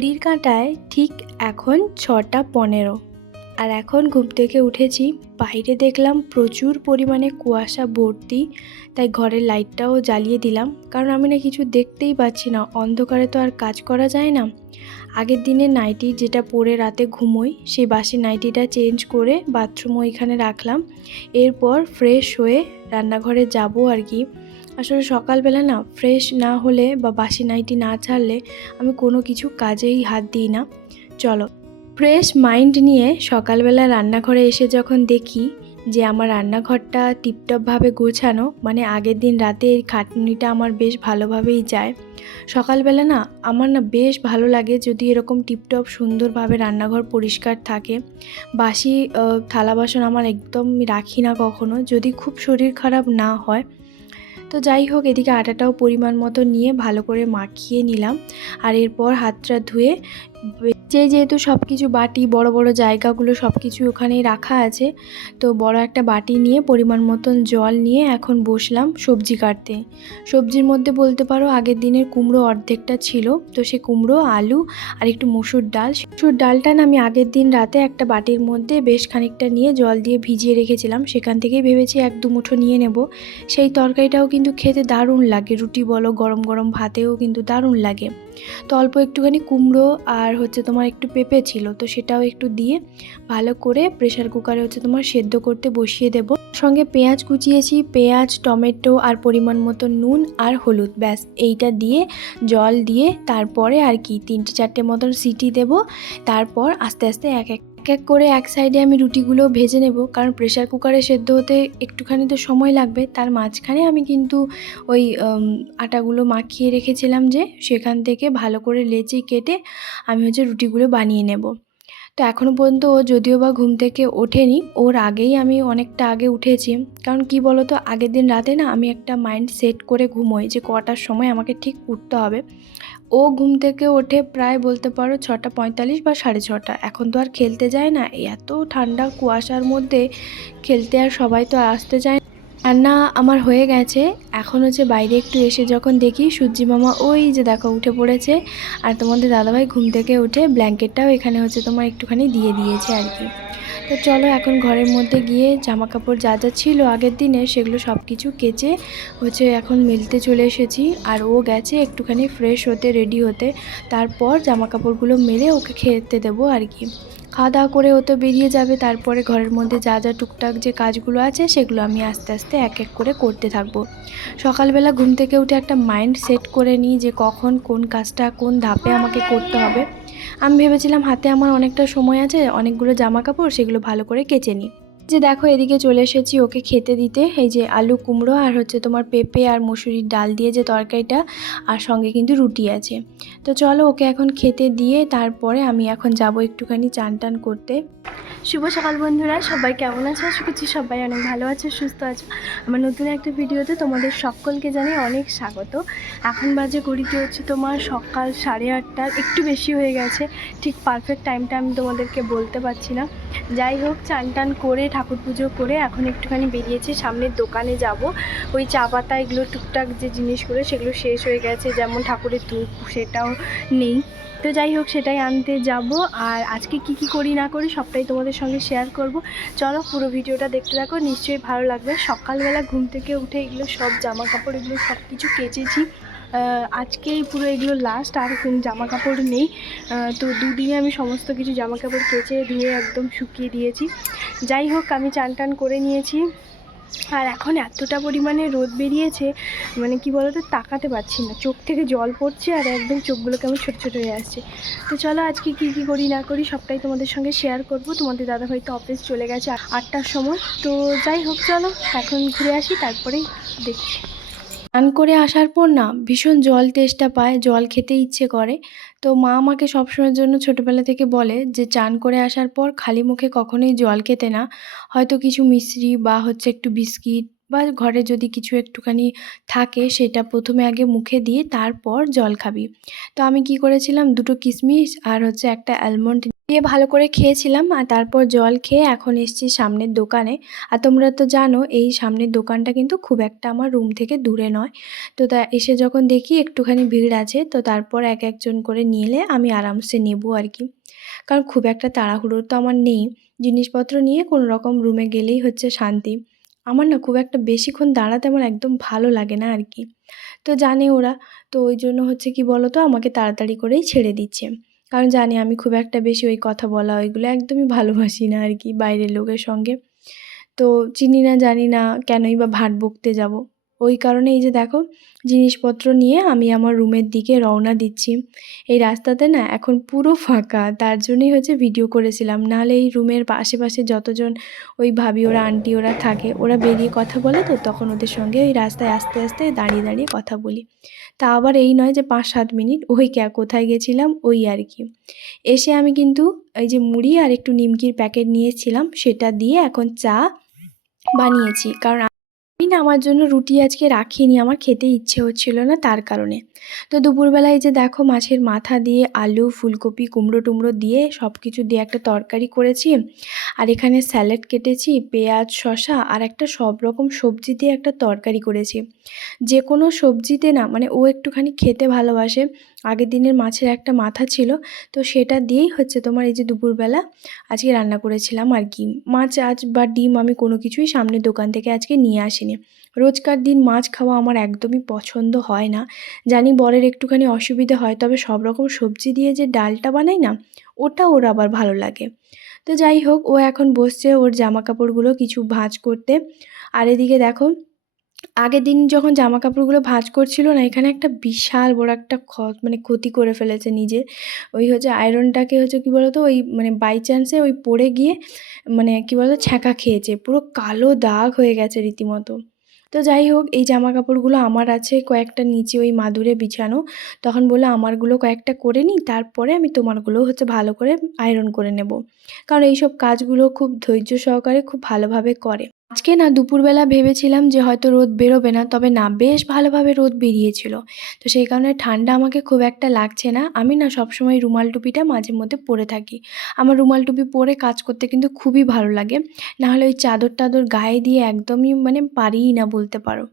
ঘড়ির কাঁটায় ঠিক এখন ছটা পনেরো। আর এখন ঘুম থেকে উঠেছি, বাইরে দেখলাম প্রচুর পরিমাণে কুয়াশা ভর্তি, তাই ঘরের লাইটটাও জ্বালিয়ে দিলাম। কারণ আমি না কিছু দেখতেই পাচ্ছি না, অন্ধকারে তো আর কাজ করা যায় না। আগের দিনে নাইটি যেটা পরে রাতে ঘুমোই, সেই বাসি নাইটিটা চেঞ্জ করে বাথরুম ওইখানে রাখলাম। এরপর ফ্রেশ হয়ে রান্নাঘরে যাব আর কি। আসলে সকালবেলা না ফ্রেশ না হলে বা বাসি নাইটি না ছাড়লে আমি কোনো কিছু কাজেই হাত দিই না। চলো ফ্রেশ মাইন্ড নিয়ে সকালবেলা রান্নাঘরে এসে যখন দেখি যে আমার রান্নাঘরটা টিপটপভাবে গোছানো মানে আগের দিন রাতে এই খাটনিটা আমার বেশ ভালোভাবেই যায়। সকালবেলা না আমার না বেশ ভালো লাগে যদি এরকম টিপটপ সুন্দরভাবে রান্নাঘর পরিষ্কার থাকে। বাসি থালা বাসন আমার একদম রাখি না কখনো। যদি খুব শরীর খারাপ না হয় তো যাই হোক, এদিকে আটাটাও পরিমাণ মতো নিয়ে ভালো করে মাখিয়ে নিলাম। আর এরপর হাতটা ধুয়ে যে যেহেতু সব কিছু বাটি, বড় বড় জায়গাগুলো সব কিছু ওখানেই রাখা আছে, তো বড় একটা বাটি নিয়ে পরিমাণ মতন জল নিয়ে এখন বসলাম সবজি কাটতে। সবজির মধ্যে বলতে পারো আগের দিনের কুমড়ো অর্ধেকটা ছিল, তো সে কুমড়ো, আলু আর একটু মসুর ডাল। মসুর ডালটা না আমি আগের দিন রাতে একটা বাটির মধ্যে বেশ খানিকটা নিয়ে জল দিয়ে ভিজিয়ে রেখেছিলাম, সেখান থেকেই ভেবেছি এক দু মুঠো নিয়ে নেব। সেই তরকারিটাও কিন্তু খেতে দারুণ লাগে, রুটি বলো, গরম গরম ভাতেও কিন্তু দারুণ লাগে। তো অল্প একটুখানি কুমড়ো আর হচ্ছে তোমার একটু পেঁপে ছিল, তো সেটাও একটু দিয়ে ভালো করে প্রেশার কুকারে হচ্ছে তোমার সেদ্ধ করতে বসিয়ে দেব। সঙ্গে পেঁয়াজ কুচিয়েছি, পেঁয়াজ, টমেটো আর পরিমাণ মতো নুন আর হলুদ, ব্যাস। এইটা দিয়ে জল দিয়ে তারপরে আর কি তিনটে চারটে মতন সিটি দেব, তারপর আস্তে আস্তে এক এক এক এক করে এক সাইডে আমি রুটিগুলো ভেজে নেব, কারণ প্রেশার কুকারে সেদ্ধ হতে একটুখানি তো সময় লাগবে। তার মাঝখানে আমি কিন্তু ওই আটাগুলো মাখিয়ে রেখেছিলাম যে সেখান থেকে ভালো করে লেচি কেটে আমি হচ্ছে রুটিগুলো বানিয়ে নেব। তো এখনও পর্যন্ত ও যদিও বা ঘুম থেকে ওঠেনি, ওর আগেই আমি অনেকটা আগে উঠেছি। কারণ কি বলো তো আগের দিন রাতে না আমি একটা মাইন্ড সেট করে ঘুমোই যে কটার সময় আমাকে ঠিক উঠতে হবে। ও ঘুম থেকে ওঠে প্রায় বলতে পারো ছটা পঁয়তাল্লিশ বা সাড়ে ছটা। এখন তো আর খেলতে যায় না। এত ঠান্ডা কুয়াশার মধ্যে খেলতে আর সবাই তো আসতে যায় না। রান্না আমার হয়ে গেছে। এখন হচ্ছে বাইরে একটু এসে যখন দেখি সূর্যি মামা ওই যে দেখো উঠে পড়েছে। আর তোমাদের দাদাভাই ঘুম থেকে উঠে ব্ল্যাঙ্কেটটাও এখানে হচ্ছে তোমার একটুখানি দিয়ে দিয়েছে আর কি। তো চলো এখন ঘরের মধ্যে গিয়ে জামা কাপড় যা যা ছিল আগের দিনে সেগুলো সব কিছু কেচে হচ্ছে এখন মেলতে চলে এসেছি। আর ও গেছে একটুখানি ফ্রেশ হতে রেডি হতে। তারপর জামা কাপড়গুলো মেলে ওকে খেতে দেবো আর কি। খাওয়া দাওয়া করে ও তো বেরিয়ে যাবে। তারপরে ঘরের মধ্যে যা যা টুকটাক যে কাজগুলো আছে সেগুলো আমি আস্তে আস্তে এক এক করে করতে থাকব। সকালবেলা ঘুম থেকে উঠে একটা মাইন্ড সেট করে নিই যে কখন কোন কাজটা কোন ধাপে আমাকে করতে হবে। আমি ভেবেছিলাম হাতে আমার অনেকটা সময় আছে, অনেকগুলো জামা কাপড় সেগুলো ভালো করে কেচে নিই। যে দেখো, এদিকে চলে এসেছি ওকে খেতে দিতে। এই যে আলু কুমড়ো আর হচ্ছে তোমার পেঁপে আর মুসুরির ডাল দিয়ে যে তরকারিটা, আর সঙ্গে কিন্তু রুটি আছে। তো চলো ওকে এখন খেতে দিয়ে তারপরে আমি এখন যাব একটুখানি চান টান করতে। শুভ সকাল বন্ধুরা, সবাই কেমন আছে? আশা করছি সবাই অনেক ভালো আছে, সুস্থ আছে। আমার নতুন একটা ভিডিওতে তোমাদের সকলকে জানাই অনেক স্বাগত। এখন বাজে ঘড়িতে হচ্ছে তোমার সকাল সাড়ে আটটার একটু বেশি হয়ে গেছে। ঠিক পারফেক্ট টাইমটা আমি তোমাদেরকে বলতে পারছি না। যাই হোক, চান টান করে, ঠাকুর পুজো করে এখন একটুখানি বেরিয়েছি, সামনের দোকানে যাব। ওই চা পাতা এগুলো টুকটাক যে জিনিসগুলো, সেগুলো শেষ হয়ে গেছে। যেমন ঠাকুরের ধূপ, সেটাও নেই। তো যাই হোক, সেটাই আনতে যাব। আর আজকে কি কি করি না করি, সবটাই তোমাদের সঙ্গে শেয়ার করব। চলো পুরো ভিডিওটা দেখতে থাকো, নিশ্চয়ই ভালো লাগবে। সকালবেলা ঘুম থেকে উঠে এগুলো সব জামা কাপড় এগুলো সব কিছু কেচেছি আজকেই পুরো এগুলো লাস্ট আর জামা কাপড় নেই। তো দুদিনে আমি সমস্ত কিছু জামা কাপড় কেচে ধুয়ে একদম শুকিয়ে দিয়েছি। যাই হোক, আমি চান টান করে নিয়েছি। আর এখন এতটা পরিমাণে রোদ বেরিয়েছে মানে কি বলতো, তাকাতে পারছি না। চোখ থেকে জল পড়ছে আর একদম চোখগুলো কেমন ছোট ছোট হয়ে আসছে। তো চলো আজকে কি কি করি না করি সবটাই তোমাদের সঙ্গে শেয়ার করব। তোমাদের দাদা তো অফিস চলে গেছে আটটার সময়। তো যাই হোক, চলো, এখন ঘুরে আসি, তারপরেই দেখছি। স্নান করে আসার পর না ভীষণ জল টেস্টটা পায়, জল খেতে ইচ্ছে করে। তো মা আমাকে সবসময়ের জন্য ছোটোবেলা থেকে বলে যে চান করে আসার পর খালি মুখে কখনোই জল খেতে না। হয়তো কিছু মিশ্রি বা হচ্ছে একটু বিস্কিট বা ঘরে যদি কিছু একটুখানি থাকে সেটা প্রথমে আগে মুখে দিয়ে তারপর জল খাবি। তো আমি কি করেছিলাম? দুটো কিশমিশ আর হচ্ছে একটা অ্যালমন্ড দিয়ে ভালো করে খেয়েছিলাম আর তারপর জল খেয়ে এখন এসেছি সামনের দোকানে। আর তোমরা তো জানো, এই সামনের দোকানটা কিন্তু খুব একটা আমার রুম থেকে দূরে নয়। তো তা এসে যখন দেখি একটুখানি ভিড় আছে, তো তারপর এক একজন করে নিলে আমি আরামসে নেব আর কি। কারণ খুব একটা তাড়াহুড়ো তো আমার নেই। জিনিসপত্র নিয়ে কোনো রকম রুমে গেলেই হচ্ছে শান্তি। আমার না খুব একটা বেশিক্ষণ দাঁড়াতে আমার একদম ভালো লাগে না আর কি। তো জানে ওরা, তো ওই জন্য হচ্ছে কি বলো তো আমাকে তাড়াতাড়ি করেই ছেড়ে দিচ্ছে। কারণ জানি আমি খুব একটা বেশি ওই কথা বলা, ওইগুলো একদমই ভালোবাসি না আর কি বাইরের লোকের সঙ্গে। তো চিনি না জানি না কেনই বা ভাট বকতে যাব। ওই কারণে এই যে দেখো, জিনিসপত্র নিয়ে আমি আমার রুমের দিকে রওনা দিচ্ছি। এই রাস্তাতে না এখন পুরো ফাঁকা, তার জন্যই হচ্ছে ভিডিও করেছিলাম। নাহলে এই রুমের আশেপাশে যতজন ওই ভাবি ওরা, আন্টি ওরা থাকে, ওরা বেরিয়ে কথা বলে তো তখন ওদের সঙ্গে ওই রাস্তায় আস্তে আস্তে দাঁড়িয়ে দাঁড়িয়ে কথা বলি। তা আবার এই নয় যে পাঁচ সাত মিনিট, ওই ক্যা, কোথায় গেছিলাম, ওই আর কি। এসে আমি কিন্তু এই যে মুড়ি আর একটু নিমকির প্যাকেট নিয়েছিলাম, সেটা দিয়ে এখন চা বানিয়েছি। কারণ আমি না আমার জন্য রুটি আজকে রাখিনি, আমার খেতে ইচ্ছে হচ্ছিল না তার কারণে। তো দুপুরবেলায় যে দেখো মাছের মাথা দিয়ে আলু, ফুলকপি, কুমড়ো টুমড়ো দিয়ে সব কিছু দিয়ে একটা তরকারি করেছি আর এখানে স্যালাড কেটেছি, পেঁয়াজ, শসা আর একটা সব রকম সবজি দিয়ে একটা তরকারি করেছি। যে কোনো সবজিতে না মানে ও একটুখানি খেতে ভালোবাসে আগের দিনের মাছের একটা মাথা ছিল, তো সেটা দিয়েই হচ্ছে তোমার এই যে দুপুরবেলা আজকে রান্না করেছিলাম আর কি। মাছ আজ বা ডিম আমি কোনো কিছুই সামনের দোকান থেকে আজকে নিয়ে আসিনি। রোজকার দিন মাছ খাওয়া আমার একদমই পছন্দ হয় না। জানি বরের একটুখানি অসুবিধে হয়, তবে সব রকম সবজি দিয়ে যে ডালটা বানাই না, ওটা ওর আবার ভালো লাগে। তো যাই হোক, ও এখন বসছে ওর জামা কাপড়গুলো কিছু ভাঁজ করতে। আর এদিকে দেখো আগের দিন যখন জামা কাপড়গুলো ভাঁজ করছিল না, এখানে একটা বিশাল বড় একটা খ মানে ক্ষতি করে ফেলেছে নিজে। ওই হচ্ছে আয়রনটাকে হচ্ছে কী বলতো, ওই মানে বাই চান্সে ওই পড়ে গিয়ে মানে কী বলতো, ছ্যাঁকা খেয়েছে। পুরো কালো দাগ হয়ে গেছে রীতিমতো। তো যাই হোক, এই জামা কাপড়গুলো আমার আছে কয়েকটা নিচে ওই মাদুরে বিছানো। তখন বলল, আমারগুলো কয়েকটা করে নিই, তারপরে আমি তোমারগুলো হচ্ছে ভালো করে আয়রন করে নেব। কারণ এইসব কাজগুলো খুব ধৈর্য সহকারে খুব ভালোভাবে করে। আজকে না দুপুরবেলা ভেবেছিলাম যে হয়তো রোদ বেরোবে না, তবে না, বেশ ভালোভাবে রোদ বেরিয়েছিল। তো সেই কারণে ঠান্ডা আমাকে খুব একটা লাগছে না। আমি না সবসময় রুমাল টুপিটা মাঝে মধ্যে পরে থাকি। আমার রুমাল টুপি পরে কাজ করতে কিন্তু খুবই ভালো লাগে। নাহলে ওই চাদর টাদর গায়ে দিয়ে একদমই মানে পারিই না বলতে পারো।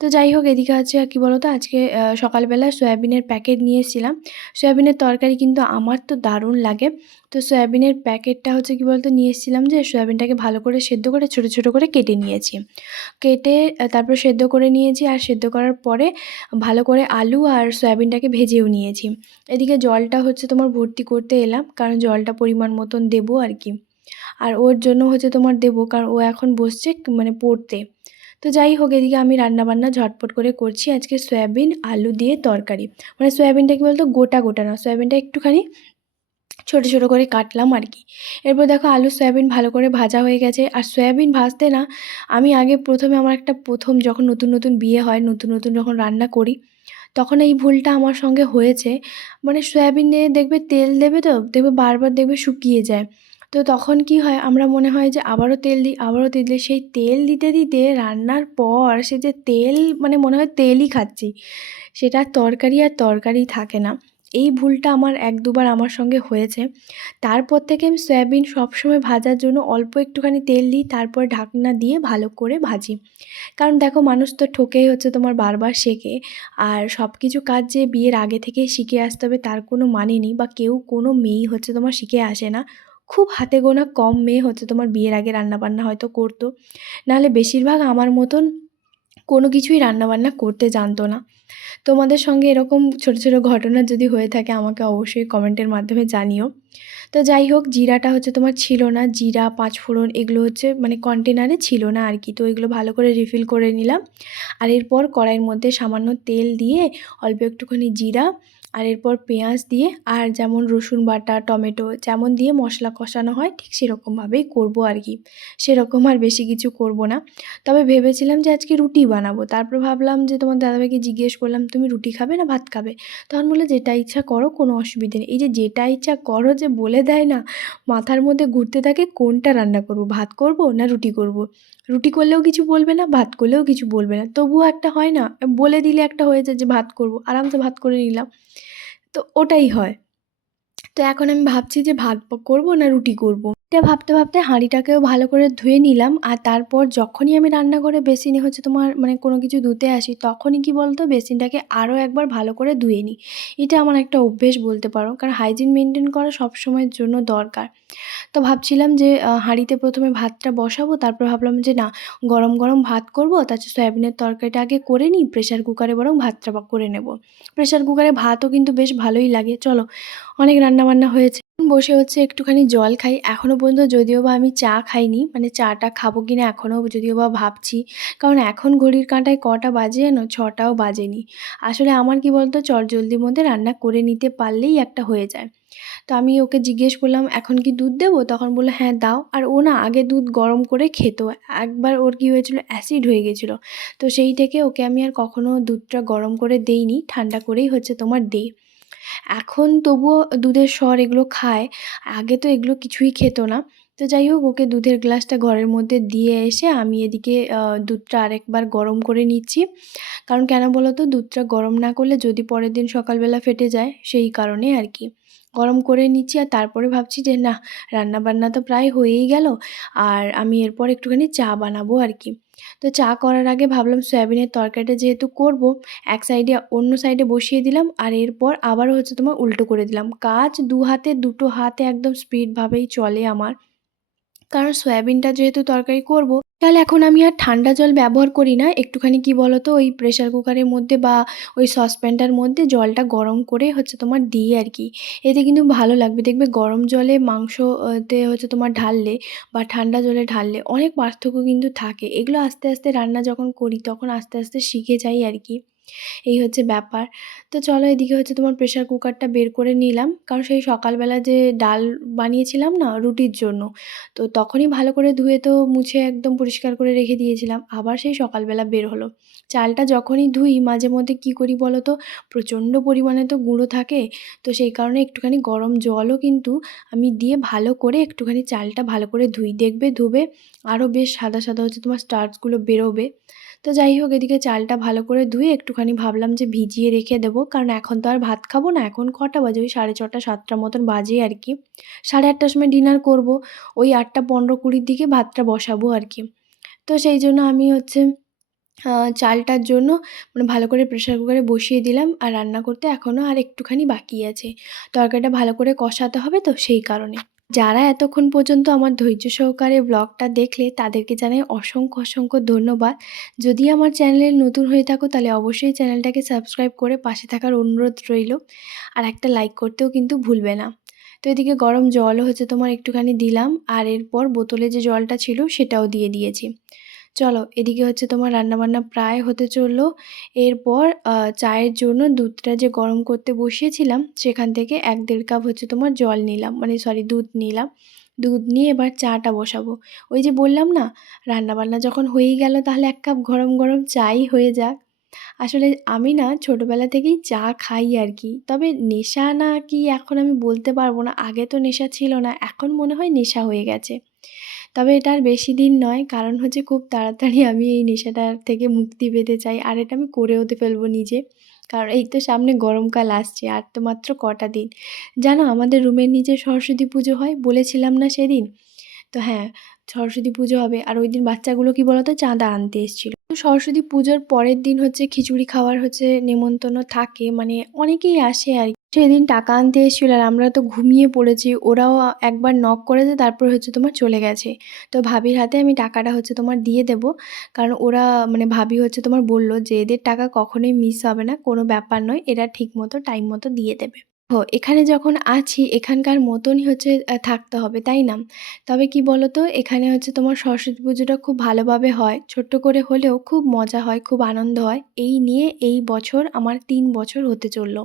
তো যাই হোক, এদিকে হচ্ছে কি বলো তো আজকে সকালবেলা সয়াবিনের প্যাকেট নিয়ে এসেছিলাম। সয়াবিনের তরকারি কিন্তু আমার তো দারুণ লাগে। তো সয়াবিনের প্যাকেটটা হচ্ছে কি বলতো, নিয়ে এসেছিলাম যে সয়াবিনটাকে ভালো করে সেদ্ধ করে, ছোটো ছোটো করে কেটে নিয়েছি। কেটে তারপর সেদ্ধ করে নিয়েছি আর সেদ্ধ করার পরে ভালো করে আলু আর সয়াবিনটাকে ভেজেও নিয়েছি। এদিকে জলটা হচ্ছে তোমার ভর্তি করতে এলাম, কারণ জলটা পরিমাণ মতন দেবো আর কি। আর ওর জন্য হচ্ছে তোমার দেবো, কারণ ও এখন বসছে মানে পড়তে। তো যাই হোক, এদিকে আমি রান্নাবান্না ঝটপট করে করছি। আজকে সয়াবিন, আলু দিয়ে তরকারি। মানে সয়াবিনটা কি বলতো? গোটা গোটা না, সয়াবিনটা একটুখানি ছোটো ছোটো করে কাটলাম আর কি। এরপর দেখো আলু সয়াবিন ভালো করে ভাজা হয়ে গেছে। আর সয়াবিন ভাজতে না, আমি আগে প্রথমে আমার একটা প্রথম যখন নতুন নতুন বিয়ে হয়, নতুন নতুন যখন রান্না করি, তখন এই ভুলটা আমার সঙ্গে হয়েছে। মানে সয়াবিনে দেখবে তেল দেবে তো, দেখবে বারবার দেখবে শুকিয়ে যায়। তো তখন কি হয়? আমরা মনে হয় যে আবারও তেল দিই, আবারও তেল দিই। সেই তেল দিতে দিতে রান্নার পর সে যে তেল মানে মনে হয় তেলই খাচ্ছি, সেটা তরকারি আর তরকারি থাকে না। এই ভুলটা আমার এক দুবার আমার সঙ্গে হয়েছে। তারপর থেকে আমি সয়াবিন সবসময় ভাজার জন্য অল্প একটুখানি তেল দিই, তারপর ঢাকনা দিয়ে ভালো করে ভাজি। কারণ দেখো, মানুষ তো ঠকেই হচ্ছে তোমার বারবার শেখে। আর সব কিছু কাজ যে বিয়ের আগে থেকে শিখে আসতে হবে, তার কোনো মানে নেই বা কেউ কোনো মেয়েই হচ্ছে তোমার শিখে আসে না। খুব হাতে গোনা কম মেয়ে হচ্ছে তোমার বিয়ের আগে রান্নাবান্না হয়তো করতো। নাহলে বেশিরভাগ আমার মতন কোনো কিছুই রান্নাবান্না করতে জানতো না। তোমাদের সঙ্গে এরকম ছোটো ছোটো ঘটনা যদি হয়ে থাকে আমাকে অবশ্যই কমেন্টের মাধ্যমে জানিও। তো যাই হোক, জিরাটা হচ্ছে তোমার ছিল না, জিরা, পাঁচফোড়ন এগুলো হচ্ছে মানে কন্টেনারে ছিল না আর কি। তো এগুলো ভালো করে রিফিল করে নিলাম। আর এরপর কড়াইয়ের মধ্যে সামান্য তেল দিয়ে অল্প একটুখানি জিরা আর এরপর পেঁয়াজ দিয়ে আর যেমন রসুন বাটা, টমেটো যেমন দিয়ে মশলা কষানো হয়, ঠিক সেরকমভাবেই করব আর কি। সেরকম আর বেশি কিছু করব না। তবে ভেবেছিলাম যে আজকে রুটি বানাবো। তারপর ভাবলাম যে তোমার দাদাভাইকে জিজ্ঞেস করলাম, তুমি রুটি খাবে না ভাত খাবে? তখন বলল, যেটা ইচ্ছা করো, কোনো অসুবিধে নেই। এই যে যেটা ইচ্ছা করো যে বলে দেয় না, মাথার মধ্যে ঘুরতে থাকে কোনটা রান্না করব, ভাত করব না রুটি করব? রুটি করলেও কিছু বলবে না, ভাত করলেও কিছু বলবে না। তবুও একটা হয় না, বলে দিলে একটা হয়ে যায় যে ভাত করব, আরামসে ভাত করে নিলাম। তো ওটাই হয়। তো এখন আমি ভাবছি যে ভাত করব না রুটি করব। এটা ভাবতে, ভাবতে হাঁড়িটাকেও ভালো করে ধুয়ে নিলাম আর তারপর যখনই আমি রান্নাঘরে বেসিনে হচ্ছে তোমার মানে কোনো কিছু ধুতে আসি তখনই কি বলতো বেসিনটাকে আরও একবার ভালো করে ধুয়ে নিই। এটা আমার একটা অভ্যেস বলতে পারো কারণ হাইজিন মেনটেন করা সবসময়ের জন্য দরকার। তো ভাবছিলাম যে হাঁড়িতে প্রথমে ভাতটা বসাবো তারপর ভাবলাম যে না গরম, গরম ভাত করব তাছাড়া সয়াবিনের তরকারিটা আগে করে নিই প্রেশার কুকারে বরং ভাতটা করে নেব। প্রেশার কুকারে ভাতও কিন্তু বেশ ভালোই লাগে চলো অনেক রান্নাবান্না হয়েছে। বসে হচ্ছে একটুখানি জল খাই। এখনও পর্যন্ত যদিও বা আমি চা খাইনি মানে চাটা খাব কি না এখনও যদিও বা ভাবছি। কারণ এখন ঘড়ির কাঁটায় কটা বাজে জানো? ছটাও বাজেনি। আসলে আমার কি বলতো? চটজলদির মধ্যে রান্না করে নিতে পারলেই একটা হয়ে যায়। তো আমি ওকে জিজ্ঞেস করলাম, এখন কি দুধ দেবো? তখন বলল হ্যাঁ দাও। আর ও না আগে দুধ গরম করে খেত। একবার ওর কী হয়েছিল? অ্যাসিড হয়ে গেছিল। তো সেই থেকে ওকে আমি আর কখনও দুধটা গরম করে দেইনি। ঠান্ডা করেই হচ্ছে তোমার দিই এখন তবুও দুধের স্বর এগুলো খায়। আগে তো এগুলো কিছুই খেত না। তো যাই হোক ওকে দুধের গ্লাসটা ঘরের মধ্যে দিয়ে এসে আমি এদিকে দুধটা আরেকবার গরম করে নিচ্ছি। কারণ কেন বলো তো দুধটা গরম না করলে যদি পরের দিন সকালবেলা ফেটে যায়, সেই কারণে আর কি। গরম করে নিচ্ছি আর তারপরে ভাবছি যে না রান্না বান্না তো প্রায় হয়েই গেল। আর আমি এরপর একটুখানি চা বানাবো আর কি। তো চা করার আগে ভাবলাম সয়াবিনের তরকারিটা যেহেতু করব, এক সাইডে অন্য সাইডে বসিয়ে দিলাম আর এরপর আবারও হচ্ছে তোমার উল্টো করে দিলাম। কাজ দু হাতে, দুটো হাতে একদম স্পিডভাবেই চলে আমার। কারণ সয়াবিনটা যেহেতু তরকারি করব তাহলে এখন আমি আর ঠান্ডা জল ব্যবহার করি না। একটুখানি কি বলো তো ওই প্রেশার কুকারের মধ্যে বা ওই সসপ্যানটার মধ্যে জলটা গরম করে হচ্ছে তোমার দিই আর কি। এতে কিন্তু ভালো লাগবে। দেখবে গরম জলে মাংসতে হচ্ছে তোমার ঢাললে বা ঠান্ডা জলে ঢাললে অনেক পার্থক্য কিন্তু থাকে। এগুলো আস্তে আস্তে রান্না যখন করি তখন আস্তে আস্তে শিখে যাই আর কি। এই হচ্ছে ব্যাপার। তো চলো এদিকে হচ্ছে তোমার প্রেশার কুকারটা বের করে নিলাম। কারণ সেই সকালবেলা যে ডাল বানিয়েছিলাম না, রুটির জন্য, তো তখনই ভালো করে ধুয়ে তো মুছে একদম পরিষ্কার করে রেখে দিয়েছিলাম। আবার সেই সকালবেলা বের হলো। চালটা যখনই ধুই, মাঝে মধ্যে কী করি বলো তো? প্রচণ্ড পরিমাণে তো গুঁড়ো থাকে। তো সেই কারণে একটুখানি গরম জলও কিন্তু আমি দিয়ে ভালো করে একটুখানি চালটা ভালো করে ধুই। দেখবে ধুবে, আরও বেশ সাদা সাদা হচ্ছে তোমার স্টার্চগুলো বেরোবে। তো যাই হোক, এদিকে চালটা ভালো করে ধুয়ে একটুখানি ভাবলাম যে ভিজিয়ে রেখে দেবো। কারণ এখন তো আর ভাত খাব না, এখন কটা বাজে? ওই সাড়ে ছটা সাতটার মতন বাজে আর কি। সাড়ে আটটার সময় ডিনার করব, ওই আটটা পনেরো কুড়ির দিকে ভাতটা বসাবো আর কি। তো সেই জন্য আমি হচ্ছে চালটার জন্য মানে ভালো করে প্রেশার কুকারে বসিয়ে দিলাম আর রান্না করতে এখনও আর একটুখানি বাকি আছে। তরকারিটা ভালো করে কষাতে হবে তো সেই কারণে। যারা এতক্ষণ পর্যন্ত আমার ধৈর্য সহকারে ব্লগটা দেখলে তাদেরকে জানাই অসংখ্য অসংখ্য ধন্যবাদ। যদি আমার চ্যানেলে নতুন হয়ে থাকো তাহলে অবশ্যই চ্যানেলটাকে সাবস্ক্রাইব করে পাশে থাকার অনুরোধ রইল। আর একটা লাইক করতেও কিন্তু ভুলবে না। তো এদিকে গরম জলও হচ্ছে তোমার একটুখানি দিলাম। আর এরপর বোতলে যে জলটা ছিল সেটাও দিয়ে দিয়েছি। চলো, এদিকে হচ্ছে তোমার রান্নাবান্না প্রায় হতে চলল। এরপর চায়ের জন্য দুধটা যে গরম করতে বসিয়েছিলাম, সেখান থেকে এক দেড় কাপ হচ্ছে তোমার জল নিলাম মানে সরি দুধ নিলাম। দুধ নিয়ে এবার চাটা বসাবো। ওই যে বললাম না, রান্নাবান্না যখন হয়েই গেল, তাহলে এক কাপ গরম গরম চাই হয়ে যাক। আসলে আমি না ছোটোবেলা থেকেই চা খাই আর কি, তবে নেশা না কি এখন আমি বলতে পারব না, আগে তো নেশা ছিল না, এখন মনে হয় নেশা হয়ে গেছে। তবে এটা আর বেশি দিন নয়, কারণ হচ্ছে খুব তাড়াতাড়ি আমি এই নেশাটার থেকে মুক্তি পেতে চাই। আর এটা আমি করেওতে ফেলব নিজে, কারণ এই তো সামনে গরমকাল আসছে, আর তো মাত্র কটা দিন। জানো, আমাদের রুমের নিচে সরস্বতী পুজো হয়, বলেছিলাম না সেদিন? তো হ্যাঁ সরস্বতী পুজো হবে। আর ওই দিন বাচ্চাগুলো কি বলতো, চাঁদা আনতে এসেছিল। সরস্বতী পুজোর পরের দিন হচ্ছে খিচুড়ি খাওয়ার হচ্ছে নেমন্তন্ন থাকে মানে অনেকেই আসে আর সেদিন টাকা আনতে এসেছিল আর আমরা তো ঘুমিয়ে পড়েছি, ওরাও একবার নক করেছে, তারপর হচ্ছে তোমার চলে গেছে। তো ভাবির হাতে আমি টাকাটা হচ্ছে তোমার দিয়ে দেব। কারণ ওরা মানে ভাবি হচ্ছে তোমার বলল যে এদের টাকা কখনোই মিস হবে না, কোনো ব্যাপার নয়, এরা ঠিক মতো টাইম মতো দিয়ে দেবে। ও এখানে যখন আছি, এখানকার মতনই হচ্ছে থাকতে হবে, তাই না? তবে কি বলো তো এখানে হচ্ছে তোমার সরস্বতী পুজোটা খুব ভালোভাবে হয়। ছোট্ট করে হলেও খুব মজা হয়, খুব আনন্দ হয়। এই নিয়ে এই বছর আমার তিন বছর হতে চলল।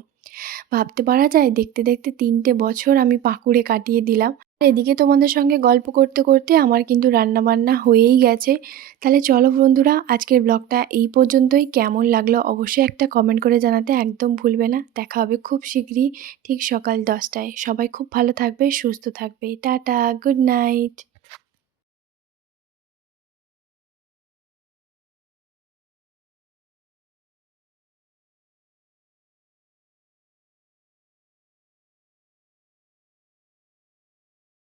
ভাবতে পারা যায়, দেখতে দেখতে তিনটে বছর আমি পাকুড়ে কাটিয়ে দিলাম। এদিকে তোমাদের সঙ্গে গল্প করতে করতে আমার কিন্তু রান্নাবান্না হয়েই গেছে। তাহলে চলো বন্ধুরা, আজকের ব্লগটা এই পর্যন্তই। কেমন লাগল অবশ্যই একটা কমেন্ট করে জানাতে একদম ভুলবে না। দেখা হবে খুব শীঘ্রই, ঠিক সকাল দশটায়। সবাই খুব ভালো থাকবে, সুস্থ থাকবে। Tata good night